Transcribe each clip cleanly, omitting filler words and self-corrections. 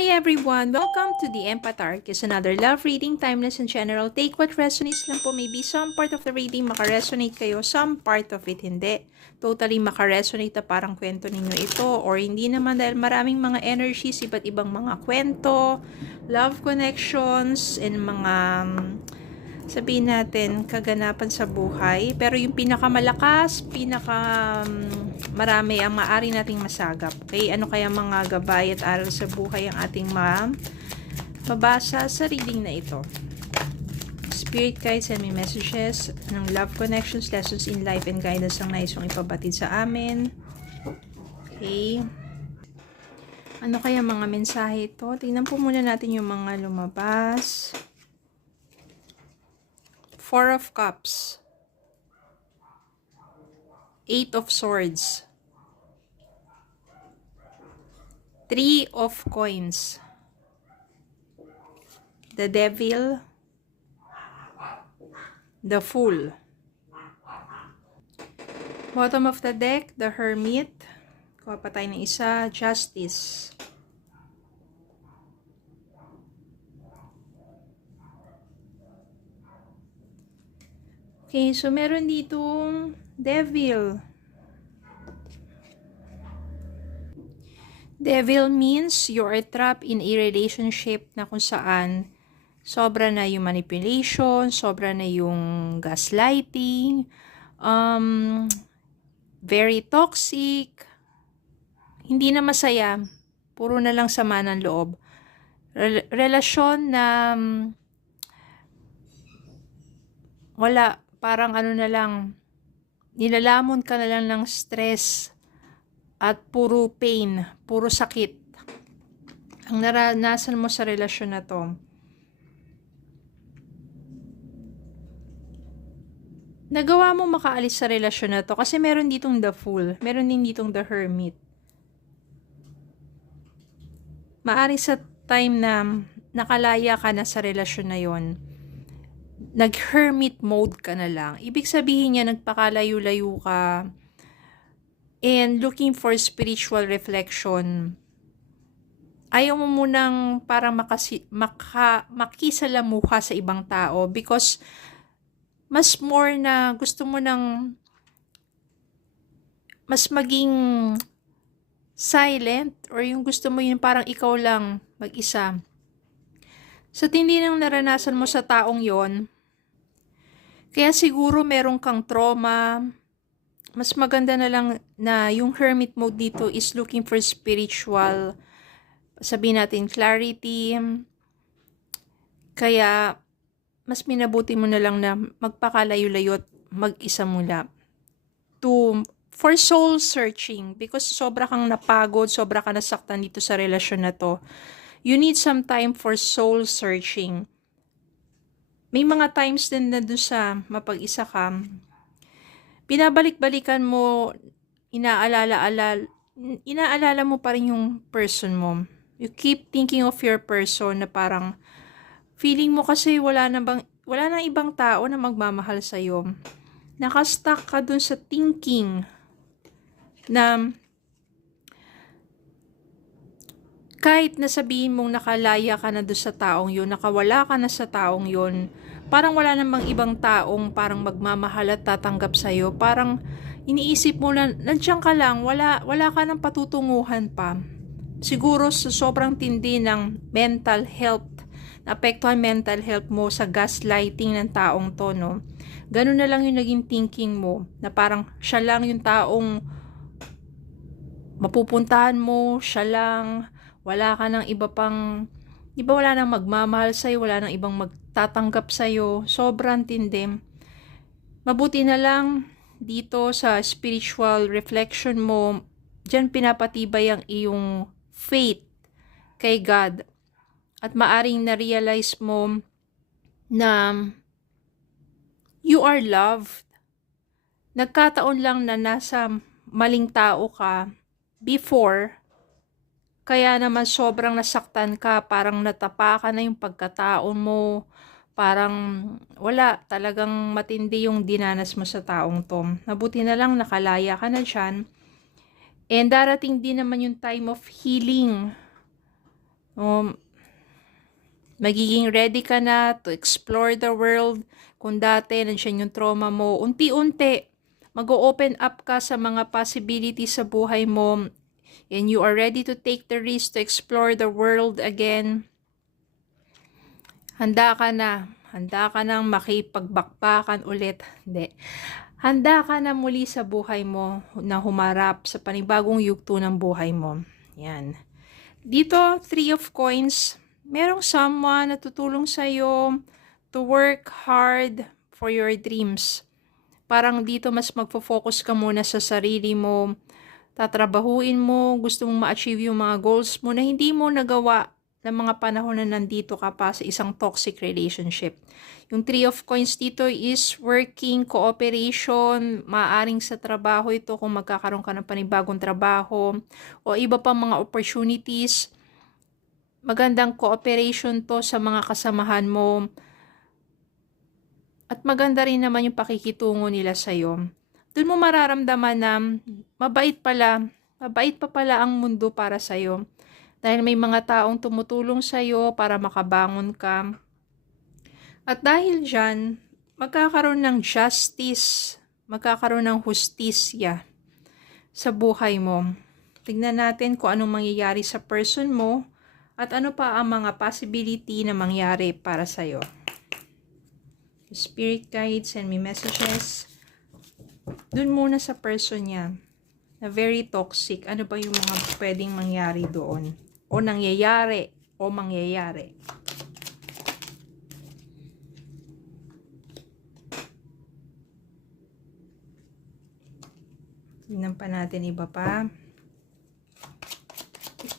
Hi everyone! Welcome to the Empath Arc. It's another love reading, timeless and general. Take what resonates lang po. Maybe some part of the reading makaresonate kayo, some part of it hindi. Totally makaresonate na parang kwento ninyo ito or hindi naman dahil maraming mga energies, iba't ibang mga kwento, love connections, and mga sabihin natin, kaganapan sa buhay. Pero yung pinakamalakas, marami ang maaari nating masagap. Okay? Ano kaya mga gabay at aral sa buhay ang ating mabasa sa reading na ito? Spirit guides, send me messages ng love connections, lessons in life, and guidance ang nais yung ipabatid sa amin. Okay. Ano kaya mga mensahe ito? Tingnan po muna natin yung mga lumabas. Four of Cups, Eight of Swords, Three of Coins, the Devil, the Fool. Bottom of the deck, the Hermit. Kuha pa tayo ng isa, Justice. Okay, so meron ditong Devil. Devil means you're trapped in a relationship na kung saan sobra na yung manipulation, sobra na yung gaslighting, very toxic, hindi na masaya, puro na lang sama ng loob. Relasyon na wala, parang ano na lang, nilalamon ka na lang ng stress at puro pain, puro sakit ang naranasan mo sa relasyon na to. Nagawa mo makaalis sa relasyon na to kasi meron ditong the Fool, meron din ditong the Hermit. Maari sa time na nakalaya ka na sa relasyon na yon, nag-hermit mode ka na lang. Ibig sabihin niya, nagpakalayo-layo ka and looking for spiritual reflection. Ayaw mo munang parang makisalamuha sa ibang tao because mas more na gusto mo nang mas maging silent or yung gusto mo yung parang ikaw lang mag-isa. Sa tindi ng naranasan mo sa taong yon, kaya siguro meron kang trauma. Mas maganda na lang na yung hermit mode dito is looking for spiritual, sabihin natin, clarity. Kaya mas minabuti mo na lang na magpakalayo-layo at mag-isa mula. For soul searching, because sobra kang napagod, sobra kang nasaktan dito sa relasyon na to. You need some time for soul searching. May mga times din na doon sa mapag-isa ka, binabalik-balikan mo, inaalala mo pa rin yung person mo. You keep thinking of your person na parang feeling mo kasi wala na ibang tao na magmamahal sa'yo. Nakastuck ka dun sa thinking na kahit nasabihin mong nakalaya ka na doon sa taong yun, nakawala ka na sa taong yun, parang wala namang ibang taong parang magmamahal at tatanggap sa'yo. Parang iniisip mo na nandiyan ka lang, wala ka ng patutunguhan pa. Siguro sa sobrang tindi ng mental health, naapektuhan mental health mo sa gaslighting ng taong to, no? Ganun na lang yung naging thinking mo, na parang siya lang yung taong mapupuntahan mo, siya lang. Wala ka ng iba pang, di ba wala nang magmamahal sa'yo, wala nang ibang magtatanggap sa'yo, sobrang tindi. Mabuti na lang dito sa spiritual reflection mo, dyan pinapatibay ang iyong faith kay God. At maaring na-realize mo na you are loved. Nagkataon lang na nasa maling tao ka before, kaya naman sobrang nasaktan ka, parang natapakan na yung pagkatao mo, parang wala, talagang matindi yung dinanas mo sa taong to. Mabuti na lang nakalaya ka na dyan. And darating din naman yung time of healing. Um, Magiging ready ka na to explore the world. Kung dati nandiyan yung trauma mo, unti-unti mag-open up ka sa mga possibilities sa buhay mo, and you are ready to take the risk to explore the world again. Handa ka nang makipagbakbakan ulit. Hindi. Handa ka na muli sa buhay mo na humarap sa panibagong yugto ng buhay mo. Yan. Dito, 3 of Coins, merong someone na tutulong sa'yo to work hard for your dreams. Parang dito mas magfo-focus ka muna sa sarili mo, tatrabahuin mo, gusto mong ma-achieve yung mga goals mo na hindi mo nagawa ng mga panahon na nandito ka pa sa isang toxic relationship. Yung 3 of Coins dito is working, cooperation, maaring sa trabaho ito kung magkakaroon ka ng panibagong trabaho o iba pang mga opportunities. Magandang cooperation to sa mga kasamahan mo. At maganda rin naman yung pakikitungo nila sa'yo. Doon mo mararamdaman na mabait pa pala ang mundo para sa'yo. Dahil may mga taong tumutulong sa'yo para makabangon ka. At dahil dyan, magkakaroon ng justice, magkakaroon ng hustisya sa buhay mo. Tignan natin kung anong mangyayari sa person mo at ano pa ang mga possibility na mangyari para sa'yo. Spirit guide, send me messages. Doon muna sa person niya na very toxic. Ano ba yung mga pwedeng mangyari doon? O nangyayari o mangyayari. Tingnan pa natin iba pa.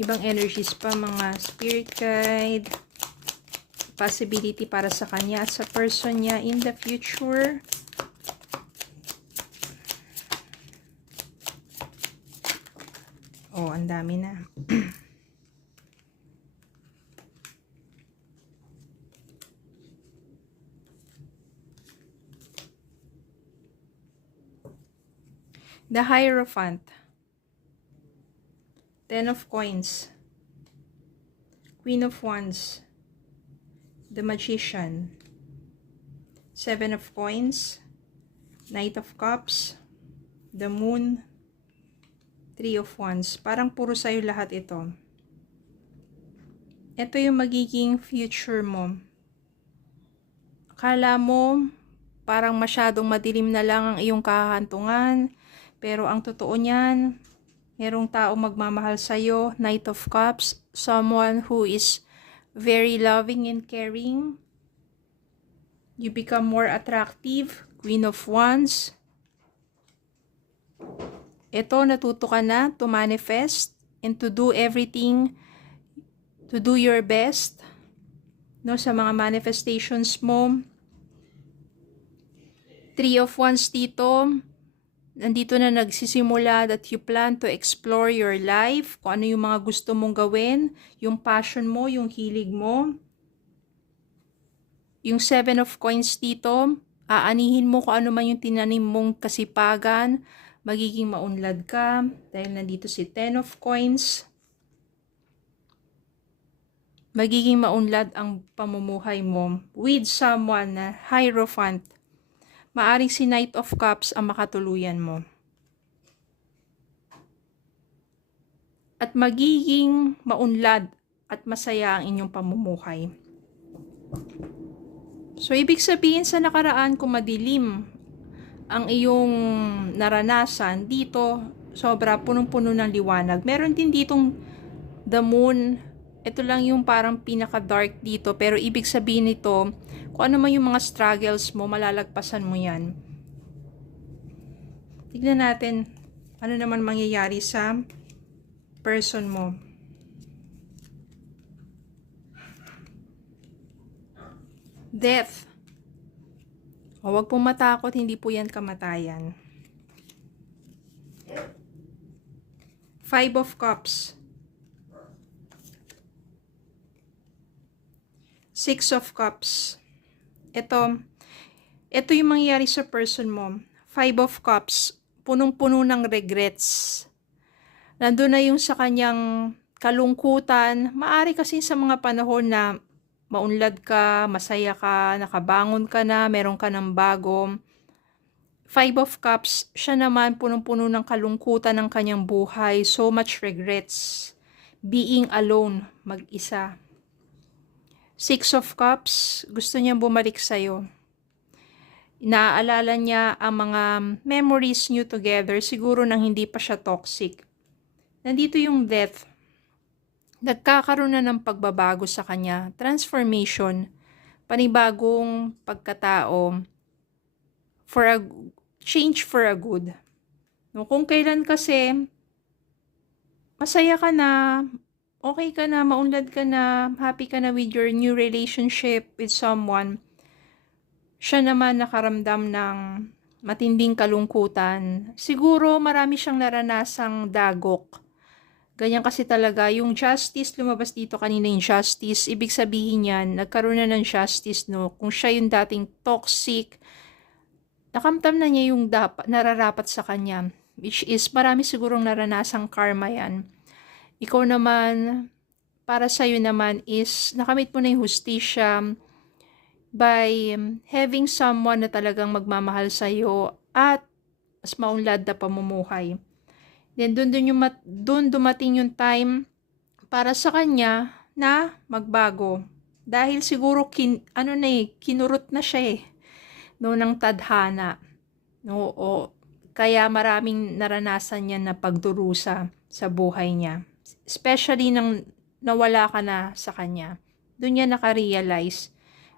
Ibang energies pa, mga spirit guide. Possibility para sa kanya at sa person niya in the future. Oh, ang dami na. The Hierophant. 10 of Coins. Queen of Wands. The Magician. 7 of Coins. Knight of Cups. The Moon. 3 of Wands. Parang puro sa'yo lahat ito. Ito yung magiging future mo. Akala mo parang masyadong madilim na lang ang iyong kahantungan. Pero ang totoo niyan, merong tao magmamahal sa'yo. Knight of Cups. Someone who is very loving and caring. You become more attractive. Queen of Wands. Ito, natuto ka na to manifest and to do everything, to do your best, no, sa mga manifestations mo. 3 of Wands dito, nandito na nagsisimula that you plan to explore your life, kung ano yung mga gusto mong gawin, yung passion mo, yung hilig mo. Yung 7 of Coins dito, aanihin mo kung ano man yung tinanim mong kasipagan, magiging maunlad ka dahil nandito si 10 of Coins. Magiging maunlad ang pamumuhay mo with someone na Hierophant. Maaring si Knight of Cups ang makatuluyan mo. At magiging maunlad at masaya ang inyong pamumuhay. So, ibig sabihin sa nakaraan kung madilim ang iyong naranasan, dito sobra punong-puno ng liwanag. Meron din ditong the moon. Ito lang yung parang pinaka-dark dito. Pero ibig sabihin nito, kung ano man yung mga struggles mo, malalagpasan mo yan. Tignan natin ano naman mangyayari sa person mo. Death. O, wag pong matakot, hindi po yan kamatayan. 5 of Cups. 6 of Cups. Ito yung mangyayari sa person mo. 5 of Cups, punong-puno ng regrets. Nandun na yung sa kanyang kalungkutan. Maari kasi sa mga panahon na maunlad ka, masaya ka, nakabangon ka na, meron ka ng bago. Five of Cups, siya naman punong-puno ng kalungkutan ng kanyang buhay. So much regrets. Being alone, mag-isa. Six of Cups, gusto niyang bumalik sa'yo. Naaalala niya ang mga memories niyo together, siguro nang hindi pa siya toxic. Nandito yung Death. Nagkakaroon na ng pagbabago sa kanya. Transformation, panibagong pagkatao, for a change for a good. No, kung kailan kasi masaya ka na, okay ka na, maunlad ka na, happy ka na with your new relationship with someone, siya naman nakaramdam ng matinding kalungkutan. Siguro marami siyang naranasang dagok. Ganyan kasi talaga, yung justice, lumabas dito kanina yung justice, ibig sabihin yan, nagkaroon na ng justice, no? Kung siya yung dating toxic, nakamtam na niya yung nararapat sa kanya, which is marami sigurong naranasang karma yan. Ikaw naman, para sa'yo naman is, nakamit mo na yung hustisya by having someone na talagang magmamahal sa'yo at mas maunlad na pamumuhay. Then, doon dumating yung time para sa kanya na magbago. Dahil siguro, kinurot na siya no, ng tadhana. No, kaya maraming naranasan niya na pagdurusa sa buhay niya. Especially nang nawala ka na sa kanya. Doon niya nakarealize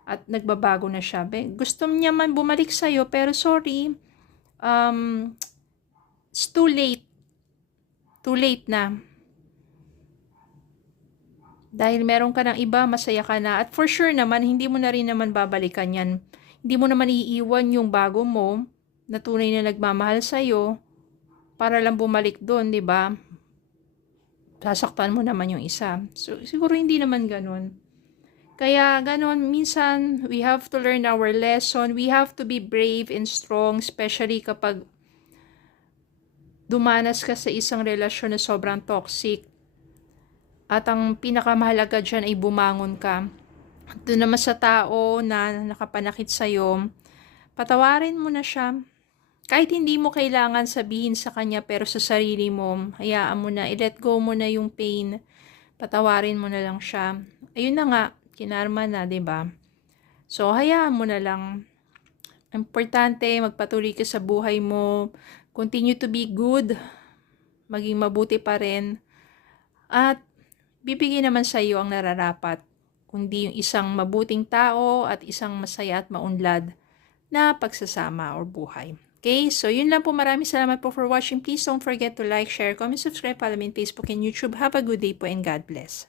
at nagbabago na siya. Gusto niya man bumalik sa'yo, pero sorry, it's too late. Too late na. Dahil meron ka ng iba, masaya ka na. At for sure naman, hindi mo na rin naman babalikan yan. Hindi mo naman iiwan yung bago mo na tunay na nagmamahal sa'yo para lang bumalik doon, di ba? Sasaktan mo naman yung isa. So, siguro hindi naman ganun. Kaya ganun, minsan, we have to learn our lesson. We have to be brave and strong, especially kapag dumanas ka sa isang relasyon na sobrang toxic. At ang pinakamahalaga dyan ay bumangon ka. Doon naman sa tao na nakapanakit sa'yo, patawarin mo na siya. Kahit hindi mo kailangan sabihin sa kanya, pero sa sarili mo, hayaan mo na, i-let go mo na yung pain. Patawarin mo na lang siya. Ayun na nga, kinarma na, 'di ba? So, hayaan mo na lang. Importante, magpatuloy ka sa buhay mo. Continue to be good. Maging mabuti pa rin. At bibigyan naman sa iyo ang nararapat. Kundi yung isang mabuting tao at isang masaya at maunlad na pagsasama or buhay. Okay, so yun lang po. Maraming salamat po for watching. Please don't forget to like, share, comment, subscribe, follow me on Facebook and YouTube. Have a good day po and God bless.